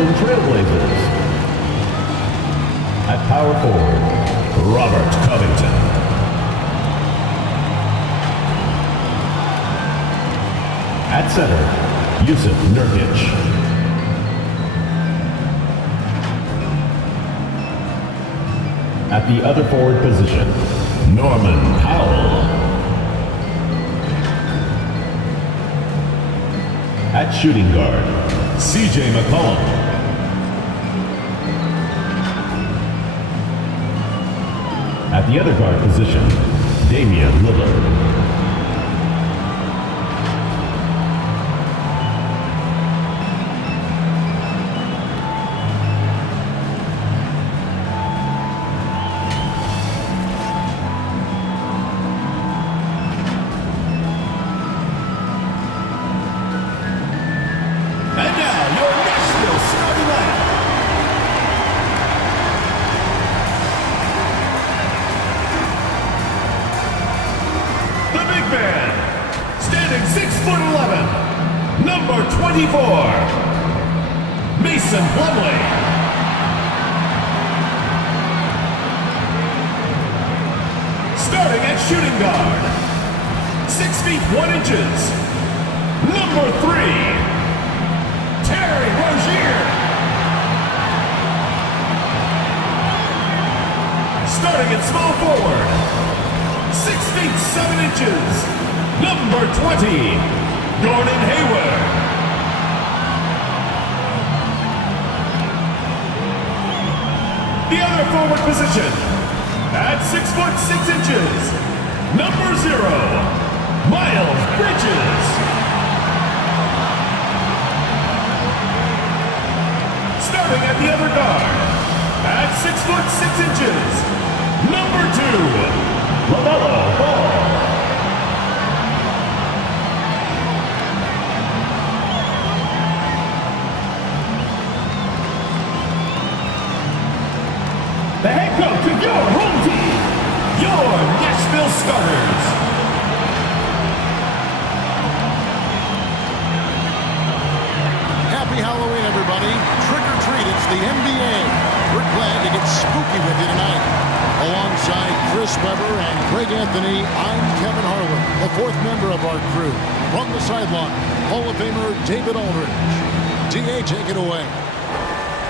Portland Trailblazers. At power forward, Robert Covington. At center, Yusuf Nurkic. At the other forward position, Norman Powell. At shooting guard, CJ McCollum. At the other guard position, Damian Lillard. Standing 6'11", number 24, Mason Plumlee. Starting at shooting guard, 6 feet 1 inches, number 3, Terry Rozier. Starting at small forward, 6 feet 7 inches, number 20, Gordon Hayward. The other forward position, at 6 foot 6 inches, number 0, Miles Bridges. Starting at the other guard, at 6 foot 6 inches, number 2, LaMelo Ball. The head coach of your home team, your Nashville Starters. Happy Halloween, everybody. Trick or treat, it's the NBA. We're glad to get spooky with you tonight. Alongside Chris Webber and Greg Anthony, I'm Kevin Harlan, the fourth member of our crew. From the sideline, Hall of Famer David Aldridge. D.A., take it away.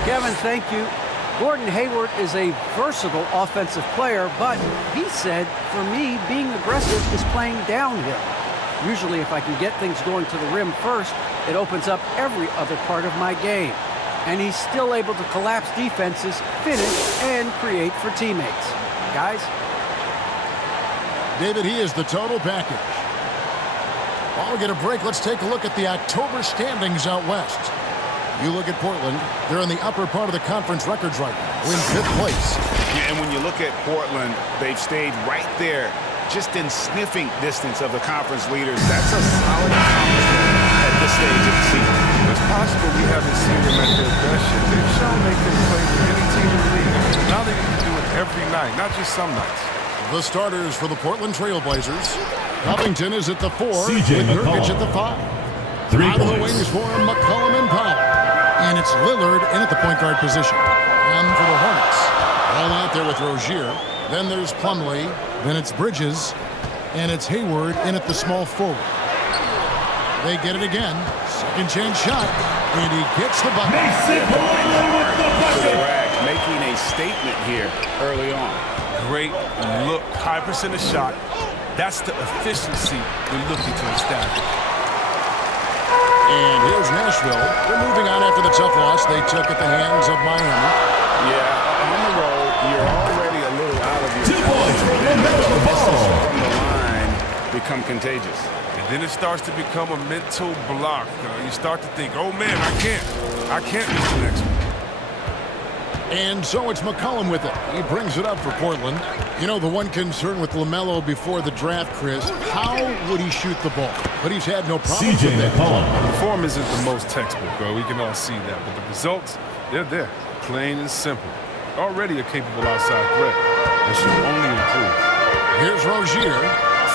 Kevin, thank you. Gordon Hayward is a versatile offensive player, but he said, for me, being aggressive is playing downhill. Usually, if I can get things going to the rim first, it opens up every other part of my game. And he's still able to collapse defenses, finish, and create for teammates. Guys? David, he is the total package. While we get a break, let's take a look at the October standings out west. You look at Portland, they're in the upper part of the conference records right now, in 5th place. Yeah, and when you look at Portland, they've stayed right there, just in sniffing distance of the conference leaders. That's a solid accomplishment at this stage of the season. It's possible we haven't seen them at their best yet. They've shown they can play for any team in the league. Now they need to do it every night, not just some nights. The starters for the Portland Trailblazers. Covington is at the 4, CJ with Nurkic McCollum. at the 5. 3 Out of the points. wings for McCollum and Powell. And it's Lillard in at the point guard position. And for the Hornets, all out there with Rozier. Then there's Plumlee. Then it's Bridges. And it's Hayward in at the small forward. They get it again. Second chance shot. And he gets the bucket. Mason Plumlee with the bucket. Making a statement here early on. Great look, high percentage shot. That's the efficiency we're looking to establish. And here's Nashville. They're moving on after the tough loss they took at the hands of Miami. Yeah, on the road, you're already a little out of your 2 points from LaMelo Ball. from the line become contagious. And then it starts to become a mental block. You start to think, oh man, I can't miss the next one. And so it's McCollum with it. He brings it up for Portland. You know, the one concern with LaMelo before the draft, Chris, how would he shoot the ball? But he's had no problem CJ with that. McCollum. The form isn't the most textbook, bro. We can all see that. But the results, they're there. Plain and simple. Already a capable outside threat. And should only improve. Here's Rozier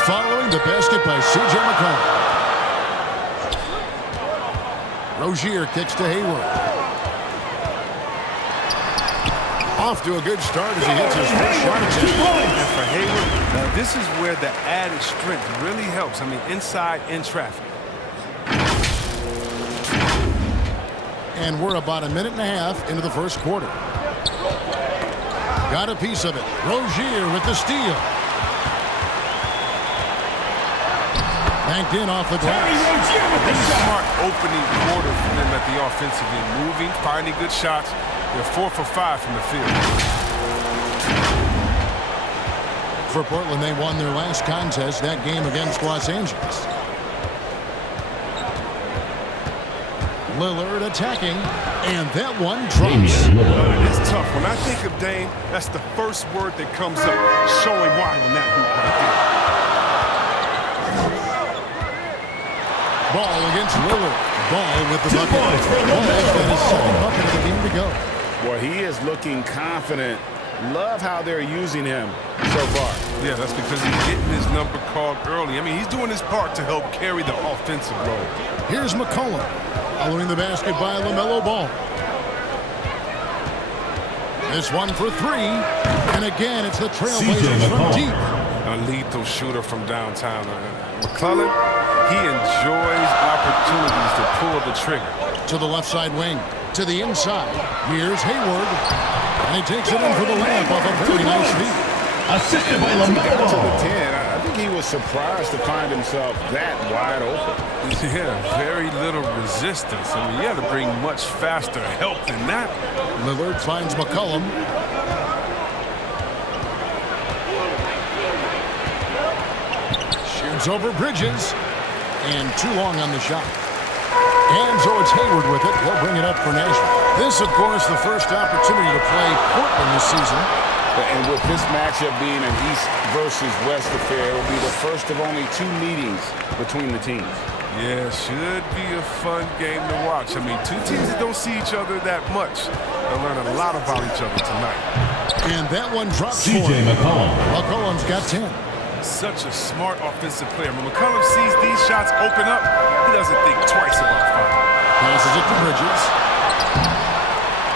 following the basket by C.J. McCollum. Rozier kicks to Hayward. off to a good start as he hits his first shot attempt. And for Hayward, now this is where the added strength really helps. I mean, inside in traffic. And we're about a minute and a half into the first quarter. Got a piece of it. Rozier with the steal. Banked in off the glass. This is a smart opening quarter for them at the offensive end. Moving, finding good shots. They're 4 for 5 from the field. For Portland, they won their last contest, that game against Los Angeles. Lillard attacking, and that one drops. It's tough. When I think of Dame, that's the first word that comes up. Showing why on that hoop right there. Ball against Lillard. Ball with the bucket. Ball got his second bucket of the game to go. Well, he is looking confident. Love how they're using him so far. Yeah, that's because he's getting his number called early. I mean, he's doing his part to help carry the offensive load. Here's McCollum. Following the basket by LaMelo Ball. This one for three. And again, it's the Trailblazers from deep. A lethal shooter from downtown. McClellan, he enjoys opportunities to pull the trigger. To the left side wing. To the inside. Here's Hayward. And he takes it in for the layup off a very nice feed. Assisted by He got to LaMelo. the 10. I think he was surprised to find himself that wide open. Yeah, very little resistance. I mean, you had to bring much faster help than that. Lillard finds McCollum. Shoots over Bridges. And too long on the shot. And so it's Hayward with it. He'll bring it up for Nashville. This, of course, the first opportunity to play Portland this season. And with this matchup being an East versus West affair, it will be the first of only 2 meetings between the teams. Yeah, should be a fun game to watch. I mean, 2 teams that don't see each other that much. They'll learn a lot about each other tonight. And that one drops for CJ him. McCollum. McCollum's got 10. Such a smart offensive player. When McCollum sees these shots open up, he doesn't think twice about firing. Passes it to Bridges.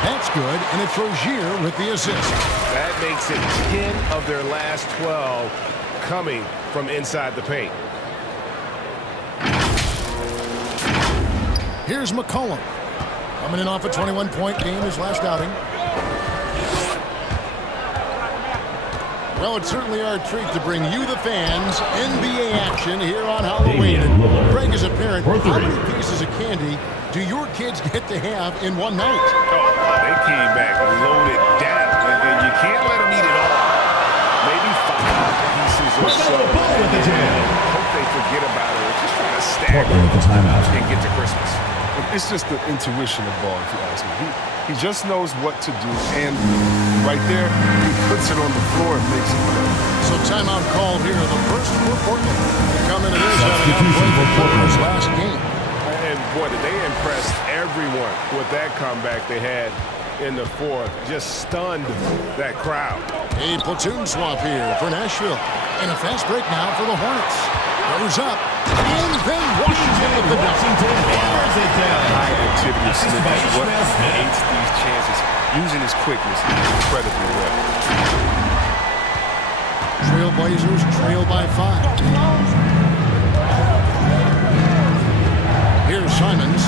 That's good, and it's Rozier with the assist. That makes it 10 of their last 12 coming from inside the paint. Here's McCollum. Coming in off a 21-point game his last outing. Well, it's certainly our treat to bring you, the fans, NBA action here on Halloween. Damian Lillard. Greg is a parent. For How three. many pieces of candy do your kids get to have in one night? Oh, they came back loaded down. And you can't let them eat it all. Maybe 5 pieces or so. LaMelo Ball with the jam. Hope they forget about it. Or just trying to stagger Portland with the timeout. and get to Christmas. It's just the intuition of ball, if you ask me. He just knows what to do, and right there, he puts it on the floor and makes it play. So timeout called here, the first for Portland. Coming in this Substitution for Portland's last game. And boy, did they impress everyone with that comeback they had in the fourth. Just stunned that crowd. A platoon swap here for Nashville. And a fast break now for the Hornets. Goes up, and then Washington with the dunk. Washington hammers it down. High activity of Assisted by Smith is what Ishmael Smith. creates these chances, using his quickness incredibly well. Trailblazers trail by 5. Here's Simons.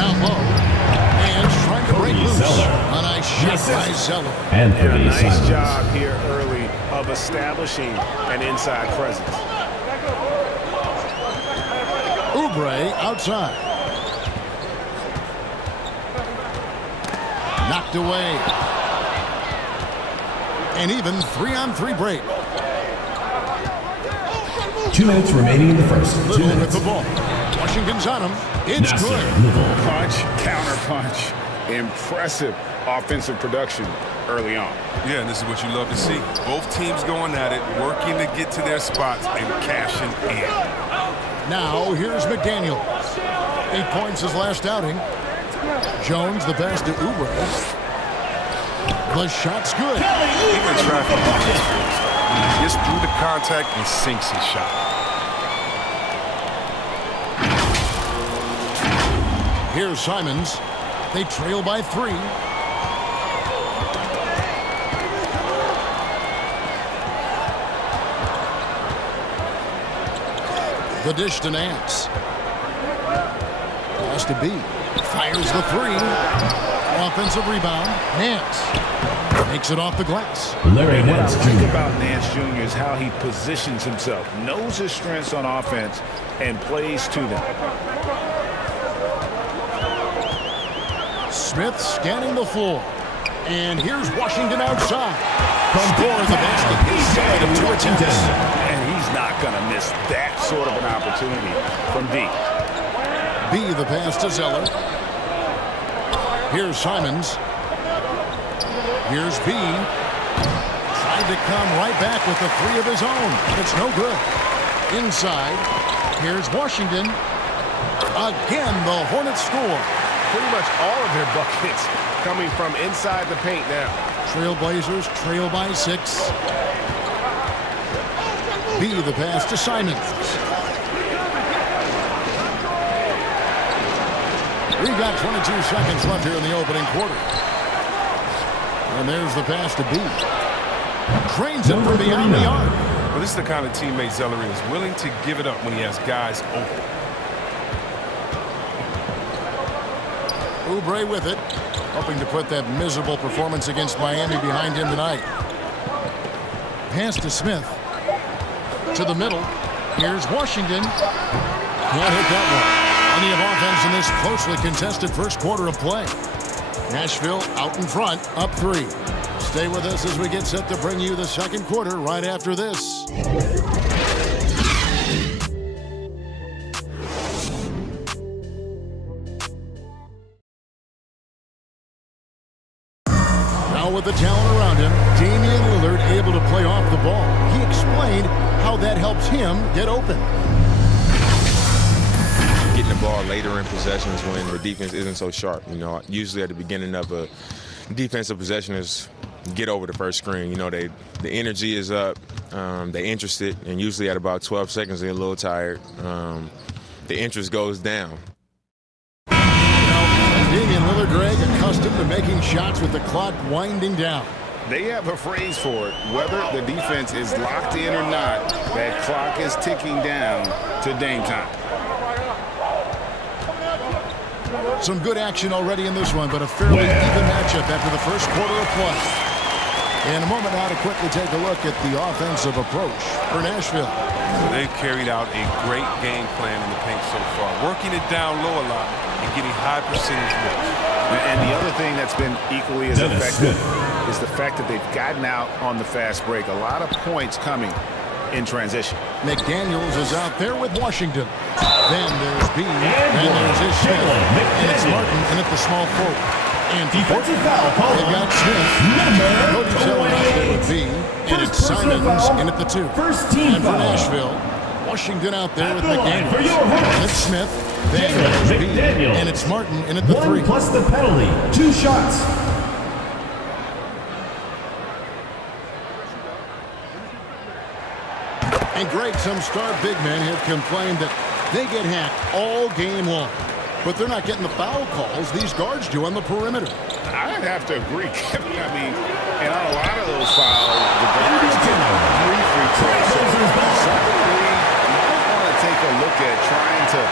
Down low. And trying to break loose. Zeller. A nice shot by Zeller. Anthony Nice Simons. job here early of establishing an inside presence. Oubre outside. Knocked away. And even 3-on-3 break. 2 minutes remaining in the first. 2 Little with minutes. the ball. Washington's on him. It's Nasser good. Little. Punch, counter punch. Impressive offensive production early on. Yeah, and this is what you love to see. Both teams going at it, working to get to their spots and cashing in. Now, here's McDaniel. 8 points his last outing. Jones, the pass to Oubre. The shot's good. Even traffic he gets through the contact and sinks his shot. Here's Simons. They trail by 3. The dish to Nance. Pass to B. Fires the 3. Offensive rebound. Nance makes it off the glass. Larry What I Nance like Jr. about Nance Jr. is how he positions himself, knows his strengths on offense, and plays to them. Smith scanning the floor. And here's Washington outside. Scores the basket inside of 2 attempts. And he's not going to miss that sort of an opportunity from deep. B, the pass to Zeller. Here's Simons. Here's B. Tried to come right back with the 3 of his own. It's no good. Inside. Here's Washington. Again, the Hornets score. Pretty much all of their buckets coming from inside the paint now. Trailblazers trail by 6. B, the pass to Simons. We've got 22 seconds left here in the opening quarter. And there's the pass to B. Trains it from beyond the arc. Well, this is the kind of teammate Zeller is, willing to give it up when he has guys open. Oubre with it, hoping to put that miserable performance against Miami behind him tonight. Pass to Smith. To the middle. Here's Washington. Can't hit that one. Plenty of offense in this closely contested first quarter of play. Nashville out in front, up 3. Stay with us as we get set to bring you the second quarter right after this. Now with the talent around him, Damian Lillard able to play off the ball. He explained how that helps him get open. Getting the ball later in possessions when the defense isn't so sharp. You know, usually at the beginning of a defensive possession is get over the first screen. You know, the energy is up, they're interested, and usually at about 12 seconds they're a little tired. The interest goes down. Damian Lillard, Greg, accustomed to making shots with the clock winding down. They have a phrase for it. Whether the defense is locked in or not, that clock is ticking down to Dame time. Some good action already in this one, but a fairly even matchup after the first quarter of play. In a moment now to quickly take a look at the offensive approach for Nashville. They've carried out a great game plan in the paint so far, working it down low a lot and getting high percentage looks. And the other thing that's been equally as effective is the fact that they've gotten out on the fast break. A lot of points coming in transition. McDaniels is out there with Washington. Then there's B, and there's his Smith, and it's Martin in at the small forward. And Defensive foul called they got Smith. Cody Zeller out there with B, and it's Simons in at the 2. First team And for foul. Nashville, Washington out there with At the line for your McDaniels. Hornets. And it's Smith. Then there's B, McDaniels. and it's Martin in at the 3. 1 plus the penalty. 2 shots. And Greg, some star big men have complained that they get hacked all game long. But they're not getting the foul calls these guards do on the perimeter. I'd have to agree, Kevin. I mean, and on a lot of those fouls, the guards get 3 free throws. So something we might want to take a look at trying to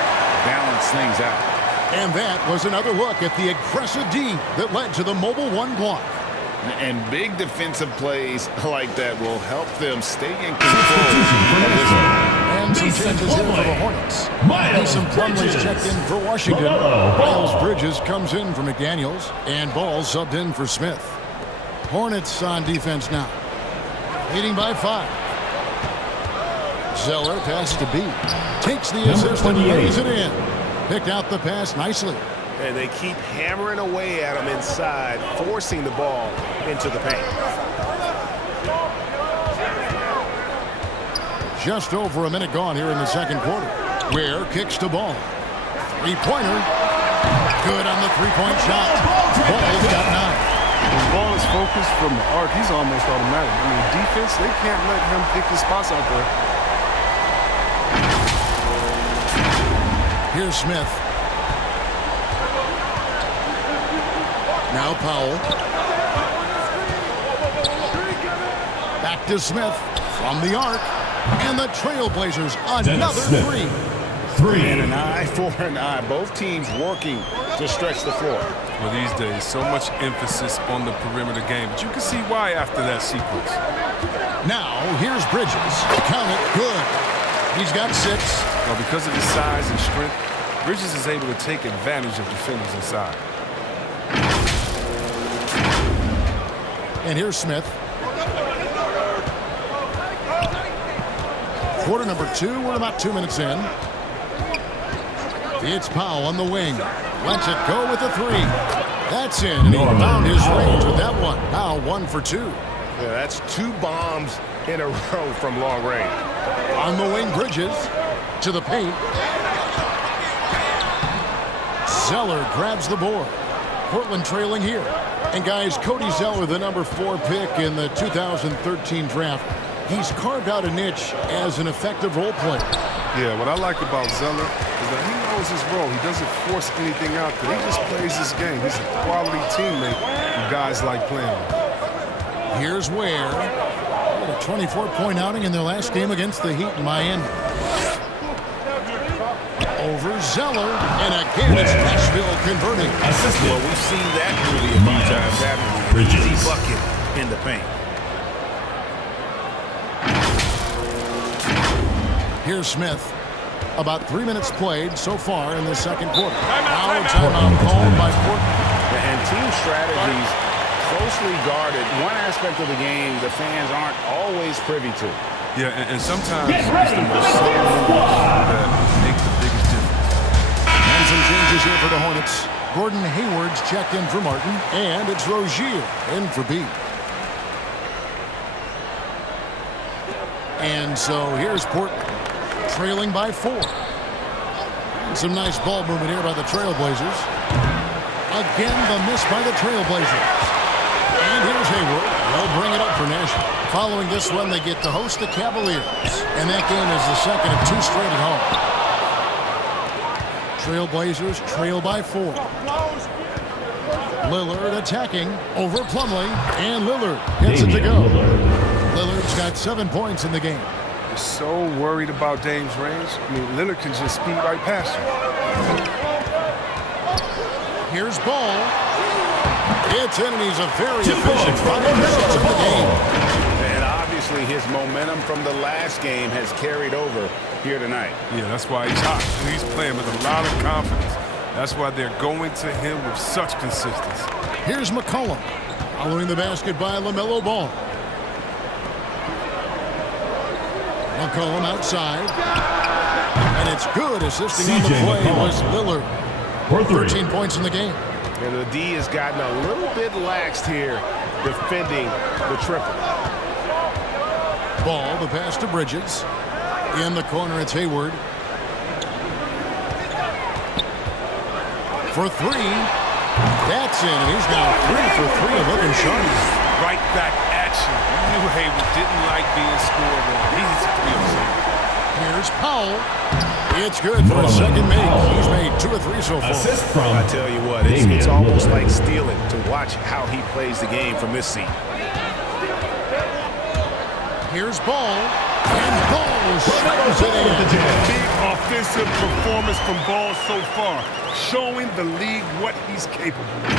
balance things out. And that was another look at the aggressive D that led to the mobile 1 block. And big defensive plays like that will help them stay in control of this one. And some changes here for the Hornets. Mason Plumlee's checked in for Washington. LaMelo Ball. Miles Bridges comes in for McDaniels. And Ball subbed in for Smith. Hornets on defense now. Leading by 5. Zeller passes to B. Takes the assist and 28. lays it in. Picked out the pass nicely. And they keep hammering away at him inside, forcing the ball into the paint. Just over a minute gone here in the second quarter. Ware kicks to Ball. 3-pointer. Good on the 3-point shot. Ball's got 9. When Ball is focused from the arc, he's almost automatic. I mean, defense, they can't let him pick his spots out there. Here's Smith. Now Powell. Back to Smith from the arc. And the Trailblazers, another three. And an eye for an eye. Both teams working to stretch the floor. Well, these days, so much emphasis on the perimeter game. But you can see why after that sequence. Now, here's Bridges. Count it. Good. He's got 6. Well, because of his size and strength, Bridges is able to take advantage of defenders inside. And here's Smith. Quarter number 2. We're about 2 minutes in. It's Powell on the wing. Lets it go with a 3. That's in. And he found his range with that one. Now 1 for 2. Yeah, that's 2 bombs in a row from long range. On the wing, Bridges to the paint. Zeller grabs the board. Portland trailing here. And guys, Cody Zeller, the number 4 pick in the 2013 draft, he's carved out a niche as an effective role player. Yeah, what I like about Zeller is that he knows his role. He doesn't force anything out there. He just plays his game. He's a quality teammate who guys like playing with. Here's Ware. A 24-point outing in their last game against the Heat in Miami. Over Zeller, and again it's Nashville converting. Well, we've seen that movie a few times, haven't we? Easy bucket in the paint. Here's Smith. About 3 minutes played so far in the second quarter. Now a timeout called by Portland. And team strategies closely guarded. One aspect of the game the fans aren't always privy to. Yeah, and sometimes it's the most subtle moves that make the biggest difference. And some changes here for the Hornets. Gordon Hayward's checked in for Martin, and it's Rozier in for B. And so here's Portland, trailing by 4. Some nice ball movement here by the Trailblazers. Again, the miss by the Trailblazers. And here's Hayward. They'll bring it up for Nashville. Following this one, they get to host the Cavaliers. And that game is the second of 2 straight at home. Trailblazers trail by 4. Lillard attacking over Plumlee. And Lillard gets it to go. Lillard's got 7 points in the game. You're so worried about Dame's range. I mean, Lillard can just speed right past you. Here's Ball. It's in, and he's a very efficient 5 minutes in the game. And obviously his momentum from the last game has carried over here tonight. Yeah, that's why he's hot. He's playing with a lot of confidence. That's why they're going to him with such consistency. Here's McCollum. Following the basket by LaMelo Ball. McCollum outside. And it's good. Assisting on the play was Lillard. 13 points in the game. And the D has gotten a little bit laxed here defending the triple. Ball, the pass to Bridges. In the corner, it's Hayward. For 3. That's in. And he's now 3 for 3 and looking sharp. Right back at you. You knew Hayward didn't like being scored on. He's a 3-0. Here's Powell. It's good for a second make. He's made 2 or 3 so far. Assist from I tell you what, it's almost like stealing to watch how he plays the game from this seat. Here's Ball. And Ball slams it in. Big offensive performance from Ball so far, showing the league what he's capable of.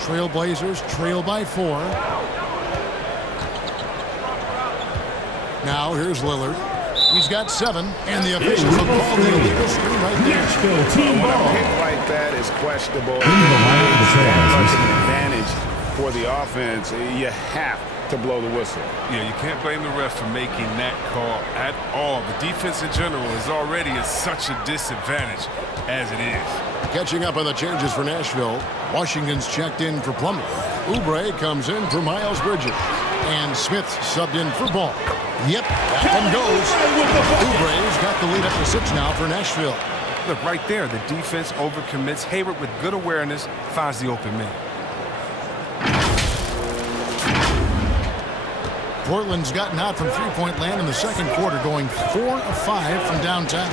Trailblazers trail by 4. Now here's Lillard. He's got 7, and the officials have called the illegal screen right there. Nashville team When a ball. pick like that is questionable, Into the line of the much Trailblazers. an advantage for the offense. You have to blow the whistle. Yeah, you can't blame the ref for making that call at all. The defense in general is already at such a disadvantage as it is. Catching up on the changes for Nashville. Washington's checked in for Plumlee. Oubre comes in for Miles Bridges. And Smith subbed in for Ball. Yep, that one goes. Oubre's got the lead up to 6 now for Nashville. Look, right there, the defense overcommits. Hayward, with good awareness, finds the open man. Portland's gotten out from 3-point land in the second quarter, going 4 of 5 from downtown.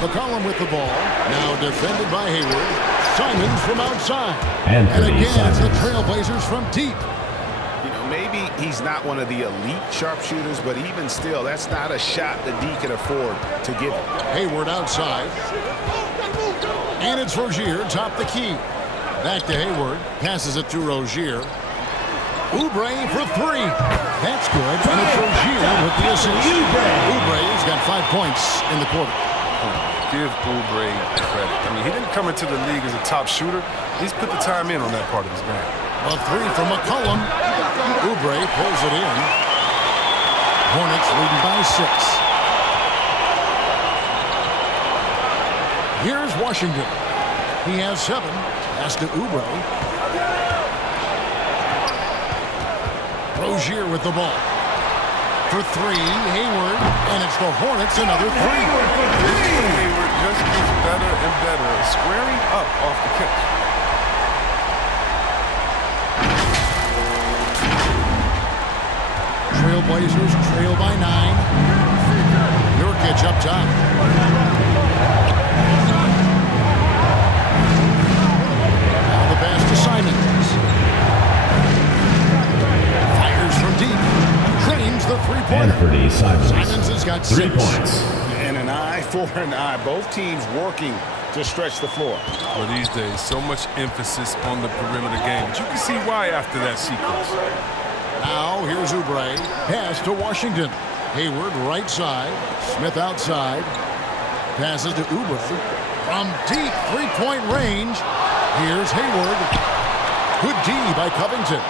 McCollum with the ball. Now defended by Hayward. Simons from outside. And again, it's the Trailblazers from deep. You know, maybe he's not one of the elite sharpshooters, but even still, that's not a shot that D can afford to give him. Hayward outside. And it's Rozier, top the key. Back to Hayward. Passes it to Rozier. Oubre for three. That's good. And it's Rozier with the assist. Oubre's got 5 points in the quarter. Give Oubre credit. I mean, he didn't come into the league as a top shooter. He's put the time in on that part of his game. A three from McCollum. Oubre pulls it in. Hornets leading by 6. Here's Washington. He has 7. Pass to Oubre. Rozier with the ball. For three, Hayward. And it's the Hornets, another three. Hayward just gets better and better, squaring up off the catch. Trailblazers trail by 9. Nurkic up top. Now the pass to Simons. Fires from deep. Drains the three-pointer. Anthony Simons. Simons has got 3 6. points. And an eye for an eye. Both teams working to stretch the floor. Well, these days, so much emphasis on the perimeter game. But you can see why after that sequence. Now here's Oubre. Pass to Washington. Hayward right side. Smith outside. Passes to Oubre. From deep three-point range. Here's Hayward. Good D by Covington.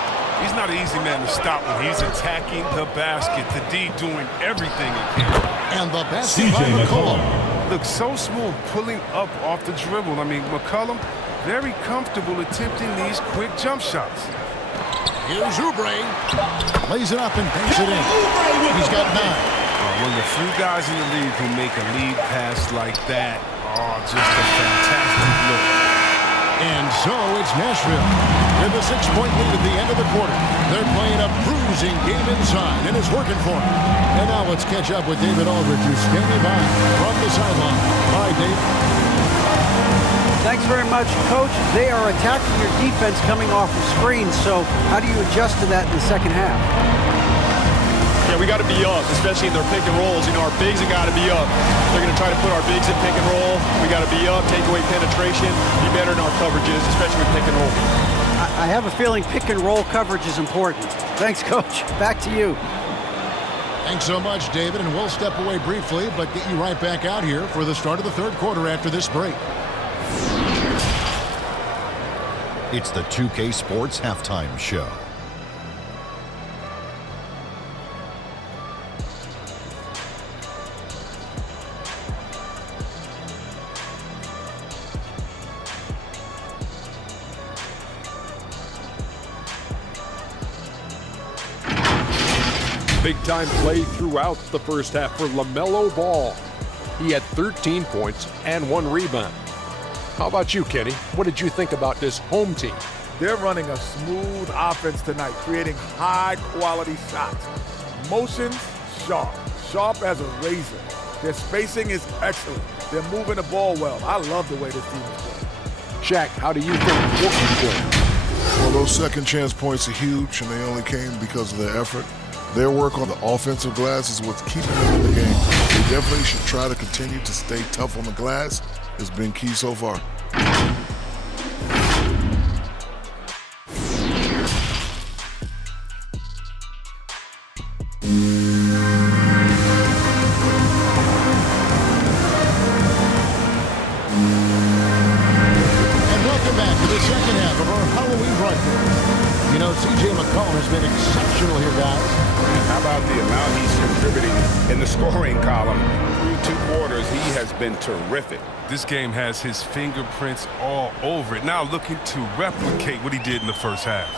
He's not an easy man to stop when he's attacking the basket. The D doing everything he can. And the basket by CJ McCollum. Looks so smooth pulling up off the dribble. I mean, McCollum, very comfortable attempting these quick jump shots. Here's Oubre. Lays it up and banks it in. He's got 9. One of the few guys in the league who make a lead pass like that. Oh, just a fantastic look. And so it's Nashville with a 6-point lead at the end of the quarter. They're playing a bruising game inside, and it's working for them. And now let's catch up with David Aldridge, who's standing by from the sideline. All right, Dave. Thanks very much, Coach. They are attacking your defense coming off of screens, so how do you adjust to that in the second half? Yeah, we got to be up, especially in their pick and rolls. You know, our bigs have got to be up. They're going to try to put our bigs in pick and roll. We got to be up, take away penetration, be better in our coverages, especially with pick and roll. I have a feeling pick and roll coverage is important. Thanks, Coach. Back to you. Thanks so much, David, and we'll step away briefly, but get you right back out here for the start of the third quarter after this break. It's the 2K Sports Halftime Show. Big-time play throughout the first half for LaMelo Ball. He had 13 points and 1 rebound. How about you, Kenny? What did you think about this home team? They're running a smooth offense tonight, creating high-quality shots. Motions, sharp as a razor. Their spacing is excellent. They're moving the ball well. I love the way this team is playing. Shaq, how do you think Portland played? Well, those second chance points are huge, and they only came because of their effort. Their work on the offensive glass is what's keeping them in the game. They definitely should try to continue to stay tough on the glass. It's been key so far. You know, C.J. McCollum has been exceptional here, guys. How about the amount he's contributing in the scoring column? Through 2 quarters, he has been terrific. This game has his fingerprints all over it. Now looking to replicate what he did in the first half.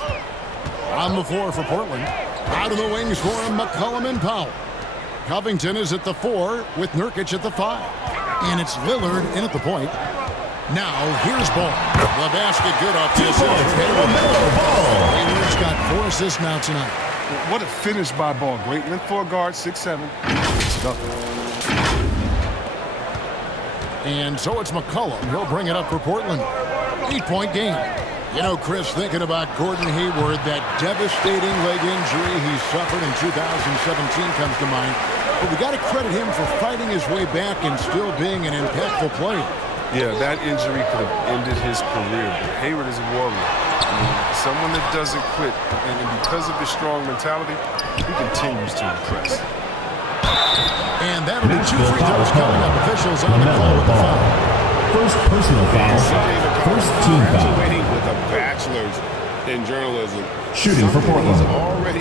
On the floor for Portland. Out of the wings for him, McCollum and Powell. Covington is at the 4 with Nurkic at the 5. And it's Lillard in at the point. Now, here's Ball. The basket good off the assist. Hayward's got 4 assists now tonight. What a finish by Ball. Great length for a guard, 6'7". And so it's McCollum. He'll bring it up for Portland. 8-point game. You know, Chris, thinking about Gordon Hayward, that devastating leg injury he suffered in 2017 comes to mind. But we got to credit him for fighting his way back and still being an impactful player. Yeah, that injury could have ended his career. But Hayward is a warrior. I mean, someone that doesn't quit. And because of his strong mentality, he continues to impress. And that'll be 2 free throws coming up. Officials on the call with the foul. First personal foul. First team foul. Graduating with a bachelor's in journalism. Shooting for Portland.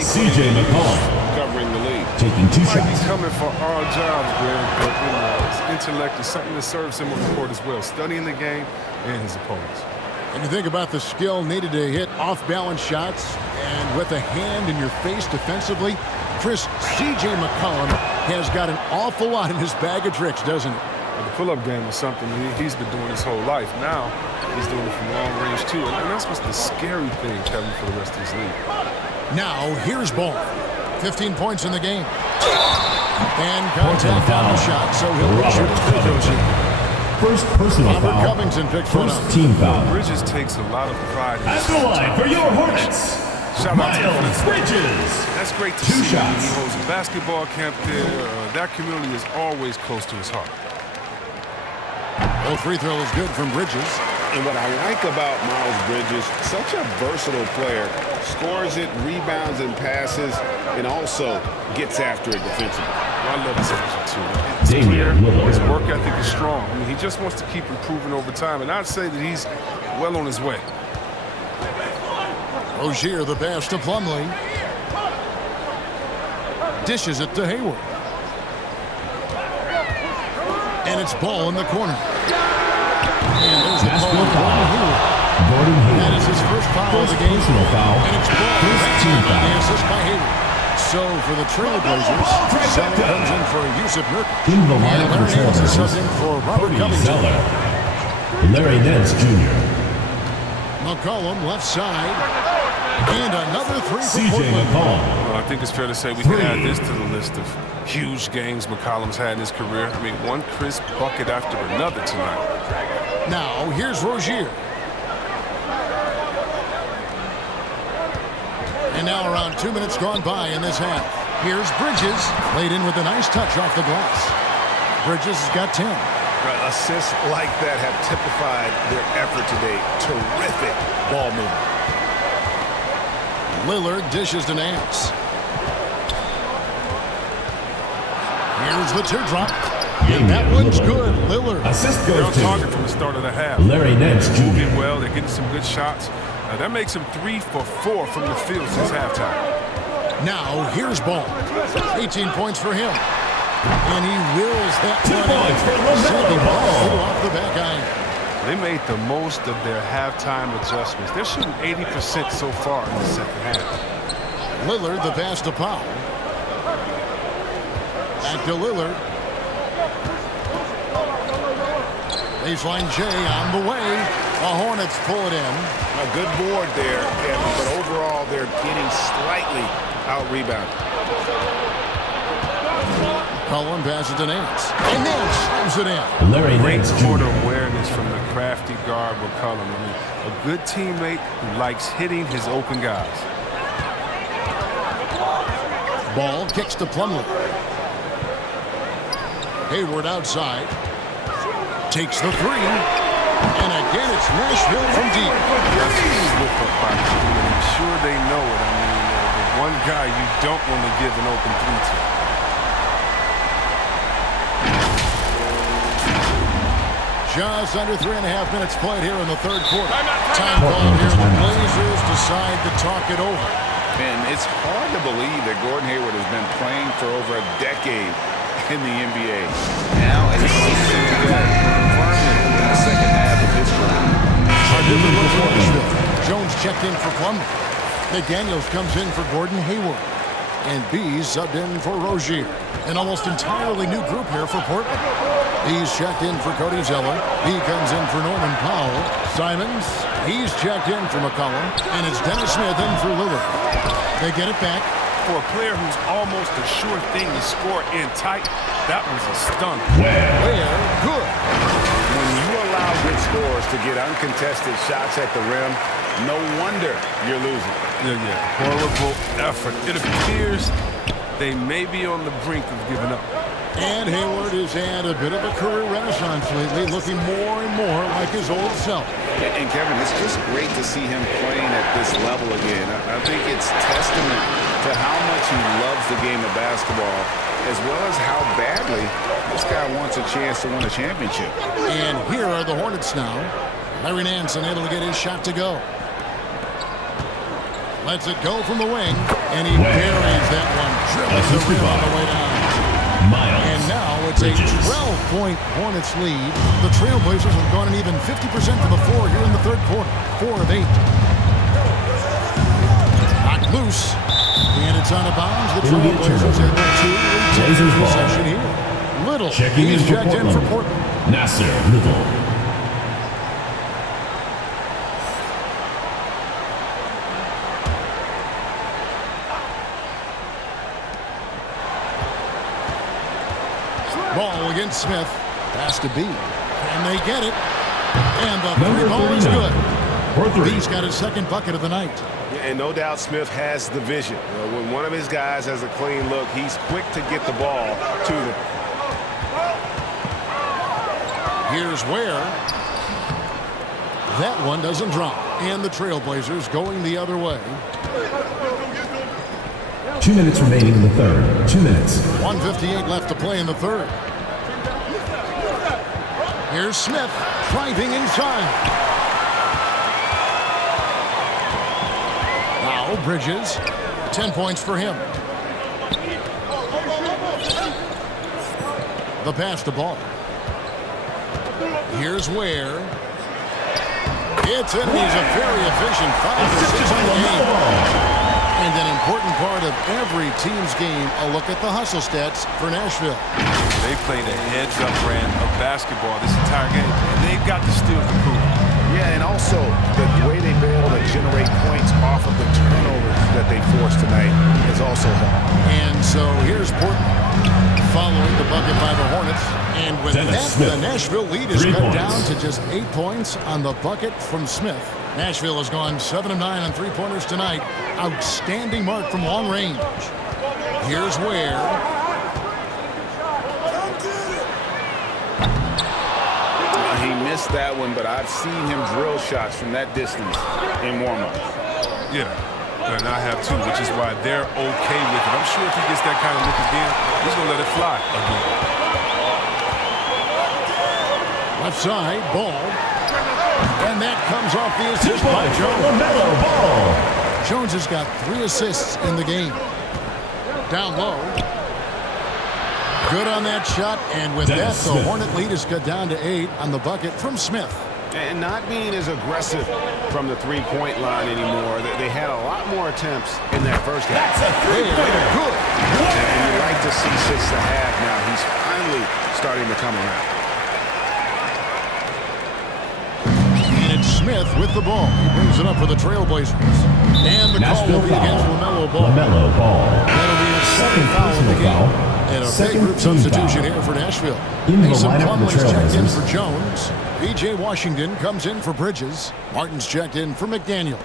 C.J. McCollum. Covering the league. Taking 2 He might shots. be coming for our jobs, Greg, but his intellect is something that serves him on the court as well. Studying the game and his opponents. And you think about the skill needed to hit off-balance shots and with a hand in your face defensively, Chris, C.J. McCollum has got an awful lot in his bag of tricks, doesn't he? The pull-up game is something he's been doing his whole life. Now he's doing it from long range too, and that's what's the scary thing, Kevin, for the rest of his league. Now here's Ball. 15 points in the game. And contact on the shot, so he'll shoot his free throws here. First personal Robert foul. Covington picks one First up. team foul. Bridges takes a lot of pride in At his the line for your Hornets. Shout out to Miles him. Bridges. That's great to 2 see. shots. He holds a basketball camp there. That community is always close to his heart. Both free throw is good from Bridges. And what I like about Miles Bridges, such a versatile player. Scores it, rebounds and passes, and also gets after it defensively. I love his energy too. It's clear. His work ethic is strong. I mean, he just wants to keep improving over time, and I'd say that he's well on his way. Rozier the pass to Plumlee. Dishes it to Hayward. And it's Ball in the corner. And there's the ball on Gordon Hayward. That is his first foul of the game. And it's Ball. First team The foul. assist by Hayward. So for the Trailblazers, Zeller comes in for Yusuf Nurkic. In the And lineup for Larry Nance is Trailblazers, subbed in for Robert Cody Covington. Zeller. Larry Nance Jr. McCollum left side. And another three for C.J. Portland. McCollum. Well, I think it's fair to say we can add this to the list of huge games McCollum's had in his career. I mean, one crisp bucket after another tonight. Now, here's Rozier. And now around 2 minutes gone by in this half. Here's Bridges, laid in with a nice touch off the glass. Bridges has got 10. Assists like that have typified their effort today. Terrific ball movement. Lillard dishes to Nance. Here's the teardrop. And that one's good. Lillard. Assist They're on goes target to from the start of the half. Larry Nance Jr. Moving well, they're getting some good shots. That makes him 3 for 4 from the field since halftime. Now, here's Ball. 18 points for him. And he wills that 2 one points for LaMelo Ball. off the back iron. They made the most of their halftime adjustments. They're shooting 80% so far in the second half. Lillard, the pass to Powell. Back to Lillard. Baseline J on the way. The Hornets pull it in. A good board there, Kevin, but overall they're getting slightly out-rebounded. Cullen passes to Nance. And Nance slams it in. Larry Great Nance court Jr. awareness from the crafty guard McCollum. I mean, a good teammate who likes hitting his open guys. Ball kicks to Plumlee. Hayward outside. Takes the three. And again, it's Nashville from deep. That's a slip up by the team, and I'm sure they know it. I mean, the one guy you don't want to give an open three to. Just under 3.5 minutes played here in the third quarter. Time call here. The Blazers decide to talk it over. And it's hard to believe that Gordon Hayward has been playing for over a decade in the NBA. Now it's firmly in the second half of his career. Jones checked in for Plumlee. McDaniels comes in for Gordon Hayward. And B subbed in for Rozier. An almost entirely new group here for Portland. He's checked in for Cody Zeller. He comes in for Norman Powell. Simons, he's checked in for McCollum. And it's Dennis Smith in for Lillard. They get it back. For a player who's almost a sure thing to score in tight, that was a stunner. Where good. to get uncontested shots at the rim. No wonder you're losing. Yeah. Horrible effort. It appears they may be on the brink of giving up. And Hayward has had a bit of a career renaissance lately, looking more and more like his old self. And Kevin, it's just great to see him playing at this level again. I think it's testament to how much he loves the game of basketball, as well as how badly this guy wants a chance to win a championship. And here are the Hornets now. Larry Nance unable to get his shot to go. Lets it go from the wing, and he buries that one. Dribbles the rim on the way down. And now it's a 12-point Hornets lead. The Trailblazers have gone an even 50% to the floor here in the third quarter. 4 of 8. Knocked loose, and it's out of bounds. The Trailblazers able to retain possession here. Little, he's checked in for Portland. Nasser Little. Ball against Smith. Pass to B. And they get it. And the three ball is good. B's got his second bucket of the night. Yeah, and no doubt Smith has the vision. When one of his guys has a clean look, he's quick to get the ball to them. Here's where. That one doesn't drop. And the Trailblazers going the other way. 2 minutes remaining in the third. 2 minutes. 1:58 left to play in the third. Here's Smith driving inside. Now Bridges. 10 points for him. The pass to Ball. Here's where. It's in. He's a very efficient 5 assists on the game. And an important part of every team's game, a look at the hustle stats for Nashville. They played a heads-up brand of basketball this entire game, and they've got the steals to prove it. Yeah, and also the way they've been able to generate points off of the turnovers that they forced tonight has also helped. And so here's Portland following the bucket by the Hornets. And with that, the Nashville lead is cut down to just 8 points on the bucket from Smith. Nashville has gone 7 of 9 on three-pointers tonight. Outstanding mark from long range. Here's where. He missed that one, but I've seen him drill shots from that distance in warm-up. Yeah, and I have too, which is why they're okay with it. I'm sure if he gets that kind of look again, he's going to let it fly again. Left side, Ball. And that comes off the assist by Jones. LaMelo Ball. Jones has got 3 assists in the game. Down low. Good on that shot. And with that, the Hornet lead is cut down to 8 on the bucket from Smith. And not being as aggressive from the three-point line anymore. They had a lot more attempts in that first half. That's a three-pointer. Good. And you like to see 6 a half now. He's finally starting to come around. Smith with the ball. He brings it up for the Trailblazers. And the call will be against LaMelo Ball. LaMelo Ball. That'll be his second foul of the game. And a big group substitution here for Nashville. Mason Plumlee's checked in for Jones. P.J. Washington comes in for Bridges. Martin's checked in for McDaniels.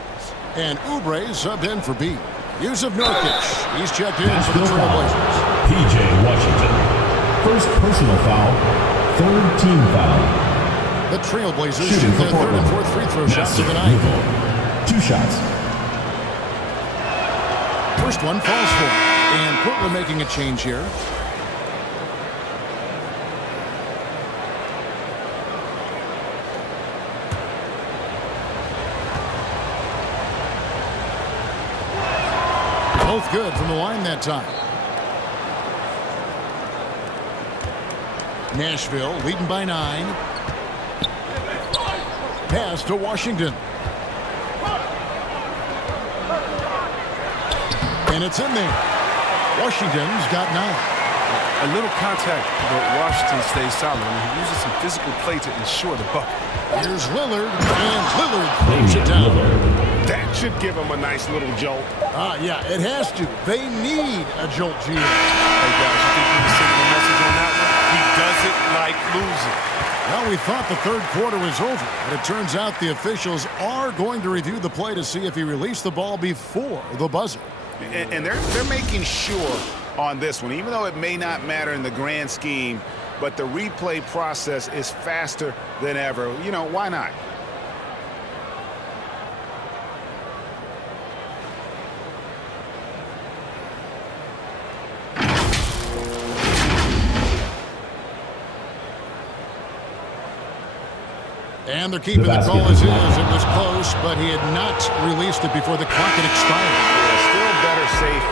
And Oubre subbed in for B. Yusuf Nurkic. He's checked in for the Trailblazers. P.J. Washington. First personal foul. Third team foul. The Trailblazers shoot their third and fourth free throw shots of the night. 2 shots. First one falls for. And Portland making a change here. Both good from the line that time. Nashville leading by 9. Pass to Washington. And it's in there. Washington's got 9. A little contact, but Washington stays solid. I mean, he uses some physical play to ensure the bucket. Here's Lillard, and Lillard throws it down. That should give him a nice little jolt. Yeah, it has to. They need a jolt here. Hey, guys, you think he was sending a message on that one? He doesn't like losing. Well, we thought the third quarter was over, but it turns out the officials are going to review the play to see if he released the ball before the buzzer. And they're making sure on this one, even though it may not matter in the grand scheme, but the replay process is faster than ever. You know, why not? And they're keeping the call as is. It was close, but he had not released it before the clock had expired. Yeah, still better safe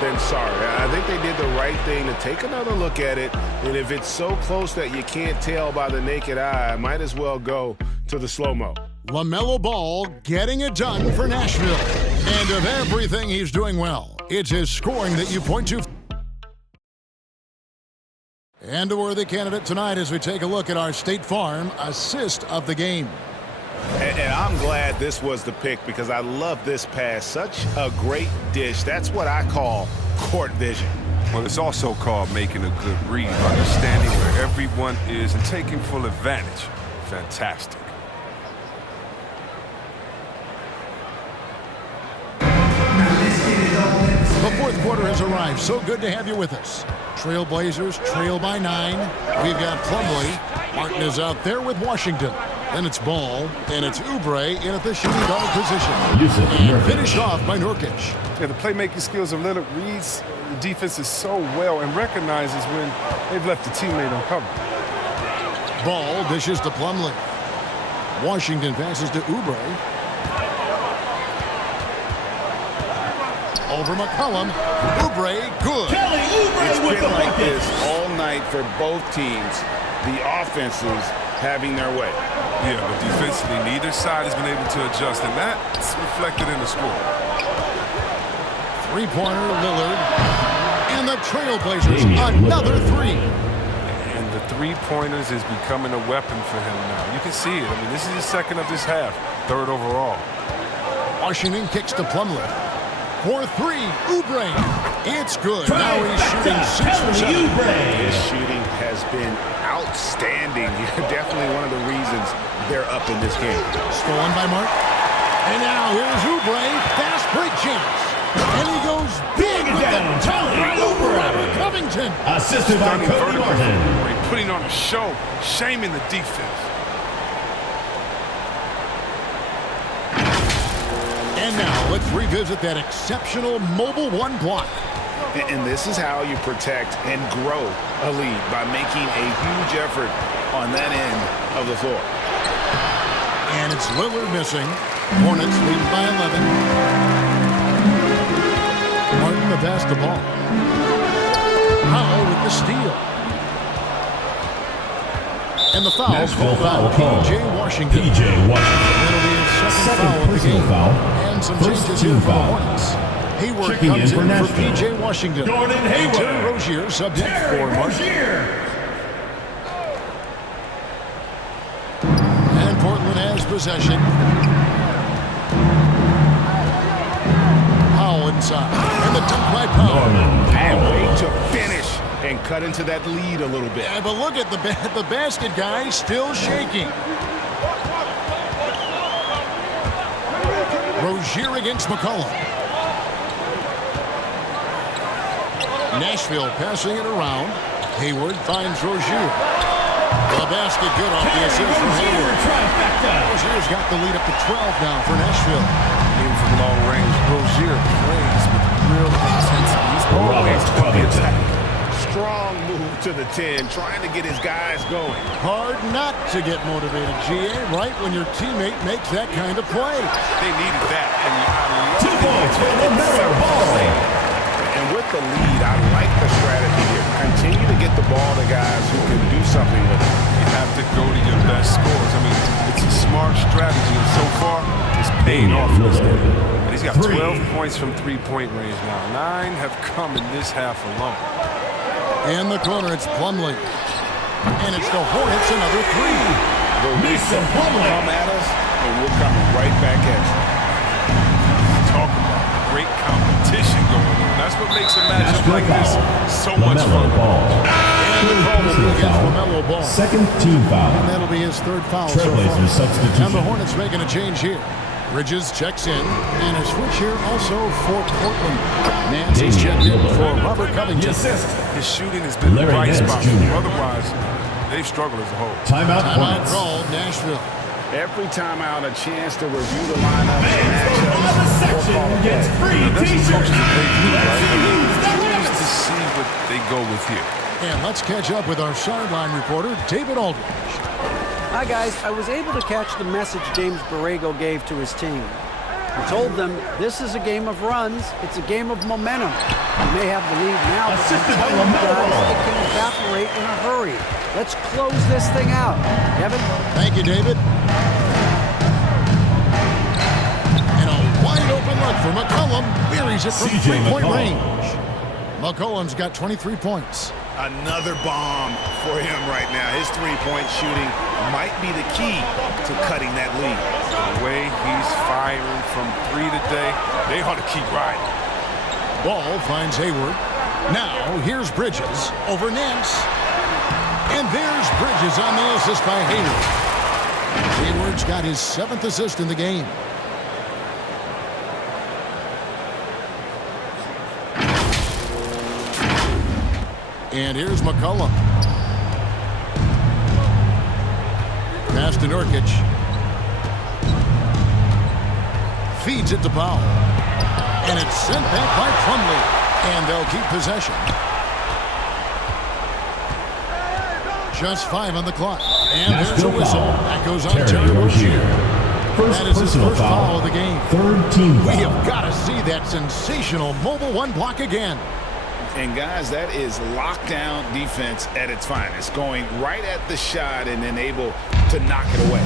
than sorry. I think they did the right thing to take another look at it. And if it's so close that you can't tell by the naked eye, might as well go to the slow-mo. LaMelo Ball getting it done for Nashville. And of everything he's doing well, it's his scoring that you point to. And a worthy candidate tonight as we take a look at our State Farm assist of the game. And I'm glad this was the pick because I love this pass. Such a great dish. That's what I call court vision. Well, it's also called making a good read, understanding where everyone is and taking full advantage. Fantastic. The fourth quarter has arrived. So good to have you with us. Trailblazers trail by 9. We've got Plumlee. Martin is out there with Washington. Then it's Ball, and it's Oubre in at the shooting guard position. And finished off by Nurkic. Yeah, the playmaking skills of Lillard reads the defenses so well and recognizes when they've left the teammate uncovered. Ball dishes to Plumlee. Washington passes to Oubre. Over McCollum. Oubre, good. It's been like this all night for both teams. The offenses having their way. Yeah, but defensively, neither side has been able to adjust, and that's reflected in the score. Three-pointer, Lillard. And the Trailblazers, another three. And the three-pointers is becoming a weapon for him now. You can see it. I mean, this is the second of this half, third overall. Washington kicks to Plumlee. For three, Oubre. It's good. Now he's shooting 6 for 7. His shooting has been outstanding. Definitely one of the reasons they're up in this game. Stolen by Mark. And now here's Oubre. Fast break chance. And he goes big with that. Right over Robert Covington. Assisted by Cody Martin. Putting on a show, shaming the defense. And now let's revisit that exceptional mobile one block. And this is how you protect and grow a lead, by making a huge effort on that end of the floor. And it's Lillard missing. Hornets lead by 11. Martin the basketball. Powell with the steal. And the foul called on P.J. Washington. P.J. Washington. It'll be his second foul of the game. And some changes here for the Hornets. Hayward comes in for P.J. Washington. Gordon Hayward. Terry Rozier subbed in for Martin. And Portland has possession. Powell inside. And the dunk by Powell. And way to finish and cut into that lead a little bit. Yeah, but look at the basket guy still shaking. Rozier against McCollum. Nashville passing it around. Hayward finds Rozier. The basket good off the assist from Hayward. Rozier's got the lead up to 12 now for Nashville. Even from long range, Rozier plays with real intensity. He's always on the attack. Strong move to the 10, trying to get his guys going. Hard not to get motivated, GA, right when your teammate makes that kind of play. They needed that. And I love 2 points for LaMelo Ball. And with the lead, I like the strategy here. Continue to get the ball to guys who can do something with it. You have to go to your best scores. I mean, it's a smart strategy, and so far, it's paying off for this game. And he's got 12 points from three-point range now. 9 have come in this half alone. In the corner, it's Plumlee. And it's the Hornets, another three. Mason Plumlee. Come at us, and we're coming right back at you. Talk about great competition going on. That's what makes a matchup like this so much fun. And Second team foul. And that'll be his third foul so Trailblazers far. substitution. And the Hornets making a change here. Bridges checks in, and a switch here also for Portland. Nance is checked in for Robert Covington. His shooting has been the bright spot. Otherwise, they've struggled as a whole. Timeout Timeout called Nashville. Every time out, a chance to review the lineup. section gets free t-shirts. To see what they go with here. And let's catch up with our sideline reporter, David Aldridge. Hi, guys. I was able to catch the message James Borrego gave to his team. He told them this is a game of runs. It's a game of momentum. You may have the lead now, but Assisted by sometimes LaMelo. it can evaporate in a hurry. Let's close this thing out. Kevin? Thank you, David. And a wide open look for McCollum. Buries it from three-point range. McCollum's got 23 points. Another bomb for him right now. His three-point shooting might be the key to cutting that lead. The way he's firing from three today, they ought to keep riding. Ball finds Hayward. Now, here's Bridges over Nance. And there's Bridges on the assist by Hayward. Hayward's got his 7th assist in the game. And here's McCollum. Pass to Nurkic. Feeds it to Powell. And it's sent back by Plumlee. And they'll keep possession. Just 5 on the clock. And there's a whistle. That goes on Terry Rozier. That is his first foul of the game. Third team foul. We have got to see that sensational mobile one block again. And guys, that is lockdown defense at its finest. Going right at the shot and then able to knock it away.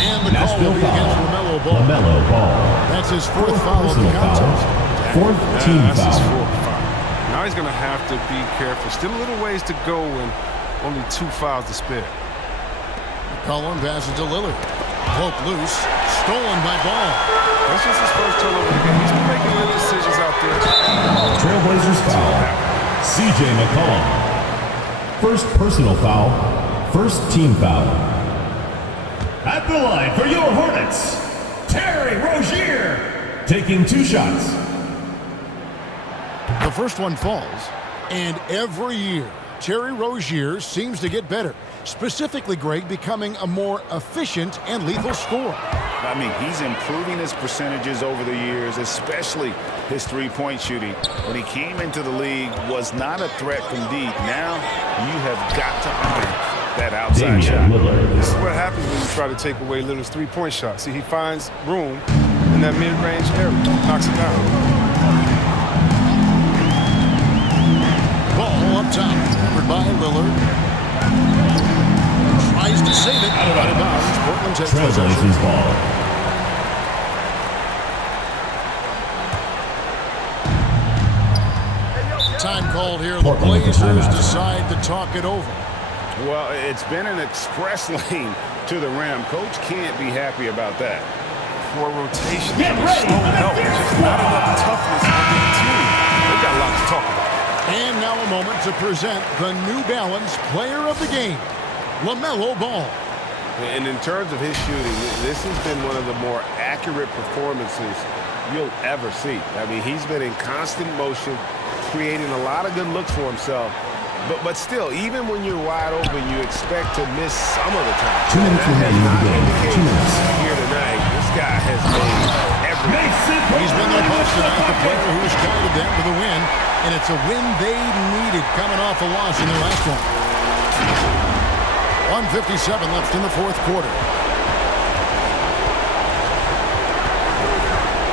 And the call will be against LaMelo Ball. LaMelo Ball. That's his 4th foul of the contest. Fourth team That's his foul. 4th foul. Now he's going to have to be careful. Still a little ways to go and only 2 fouls to spare. McCollum passes to Lillard. Poke loose. Stolen by Ball. That's just his first turnover of the game. He's been making good decisions out there. Trailblazers foul. C.J. McCollum. First personal foul. First team foul. At the line for your Hornets, Terry Rozier. Taking 2 shots. The first one falls. And every year, Terry Rozier seems to get better. Specifically, Greg, becoming a more efficient and lethal scorer. I mean, he's improving his percentages over the years, especially his three-point shooting. When he came into the league, was not a threat from deep. Now, you have got to honor that outside shot. This is what happens when you try to take away Lillard's three-point shot. See, he finds room in that mid-range area, knocks it down. Ball up top, covered by Lillard. Tries to save it. Out of bounds. Portland takes Trailblazers ball. Time called here. The Blazers decide to talk it over. Well, it's been an express lane to the rim. Coach can't be happy about that. For rotation, slow help. Just not enough toughness on the team. They got a lot to talk about. And now a moment to present the New Balance Player of the Game, LaMelo Ball. And in terms of his shooting, this has been one of the more accurate performances you'll ever see. I mean, he's been in constant motion, creating a lot of good looks for himself. But still, even when you're wide open, you expect to miss some of the time. 2 minutes remaining in the game. 2 minutes. Here tonight, this guy has made everything. He's been their coach tonight, the player who's guided them to the win. And it's a win they needed coming off a loss in their last one. 1:57 left in the 4th quarter.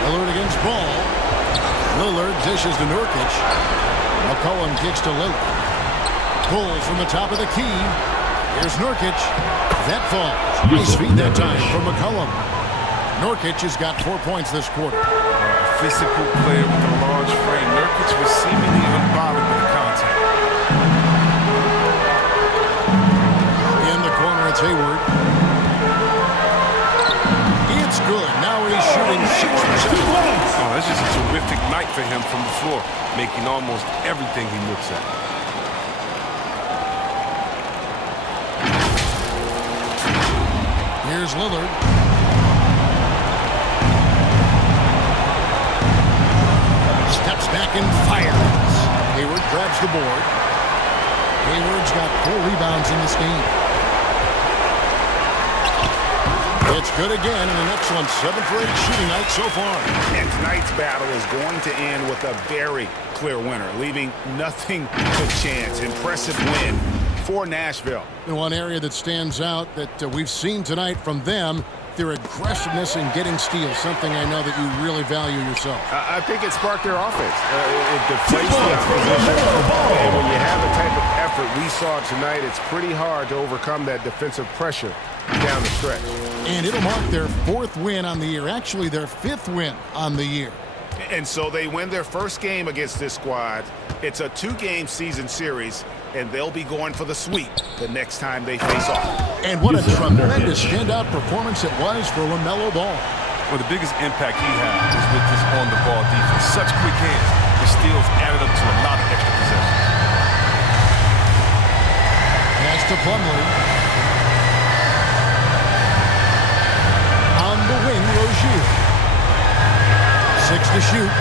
Lillard against Ball. Lillard dishes to Nurkic. McCollum kicks to Lillard. Pulls from the top of the key. Here's Nurkic. That falls. Nice feed that time from McCollum. Nurkic has got 4 points this quarter. A physical player with a large frame. Nurkic was seemingly unbothered with the contact. In the corner, it's Hayward. It's good. Now he's shooting 6 for 7. Oh, that's just a terrific night for him from the floor, making almost everything he looks at. Here's Lillard. Steps back and fires. Hayward grabs the board. Hayward's got 4 rebounds in this game. It's good again, and an excellent 7-for-8 shooting night so far. And tonight's battle is going to end with a very clear winner, leaving nothing to chance. Impressive win for Nashville. And one area that stands out that we've seen tonight from them, their aggressiveness in getting steals, something I know that you really value yourself. I think it sparked their offense. It deflates the opposition. And when you have the type of effort we saw tonight, it's pretty hard to overcome that defensive pressure down the stretch. And it'll mark their 4th win on the year, actually their 5th win on the year. And so they win their first game against this squad. It's a 2-game season series, and they'll be going for the sweep the next time they face off. And what a tremendous standout performance it was for LaMelo Ball. Well, the biggest impact he had was with his on-the-ball defense. Such quick hands. The steals added up to a lot of extra possessions. Pass to Plumlee. On the wing, Rozier. 6 to shoot.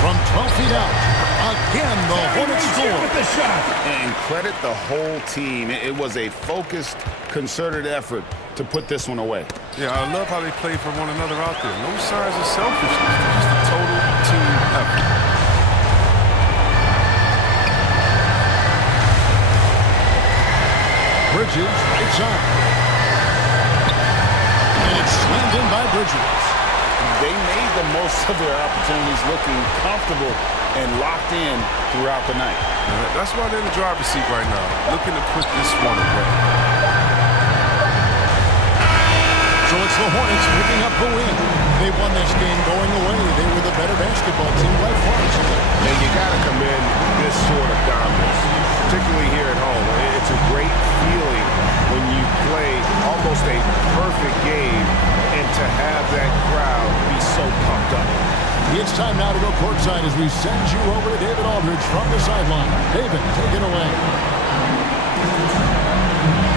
From 12 feet out. Again, the Hornets score. With the shot. And credit the whole team. It was a focused, concerted effort to put this one away. Yeah, I love how they play for one another out there. No signs of selfishness. Just a total team effort. Bridges, right side. And it's slammed in by Bridges. They made the most of their opportunities, looking comfortable and locked in throughout the night. That's why they're in the driver's seat right now, looking to put this one away. So it's the Hornets picking up the win. They won this game going away. They were the better basketball team by far tonight. And you got to commend this sort of dominance, particularly here at home. It's a great feeling when you play almost a perfect game and to have that crowd be so pumped up. It's time now to go courtside as we send you over to David Aldridge from the sideline. David, take it away.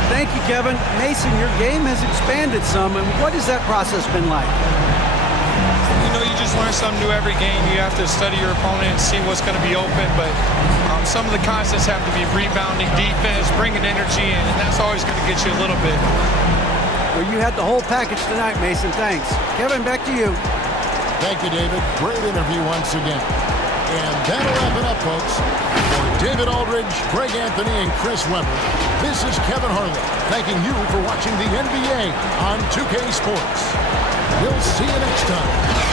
Thank you, Kevin. Mason, your game has expanded some, and what has that process been like? You know, you just learn something new every game. You have to study your opponent and see what's going to be open, but some of the concepts have to be rebounding, defense, bringing energy in, and that's always going to get you a little bit. Well, you had the whole package tonight, Mason. Thanks. Kevin, back to you. Thank you, David. Great interview once again. And that'll wrap it up, folks. For David Aldridge, Greg Anthony, and Chris Webber, this is Kevin Harlan thanking you for watching the NBA on 2K Sports. We'll see you next time.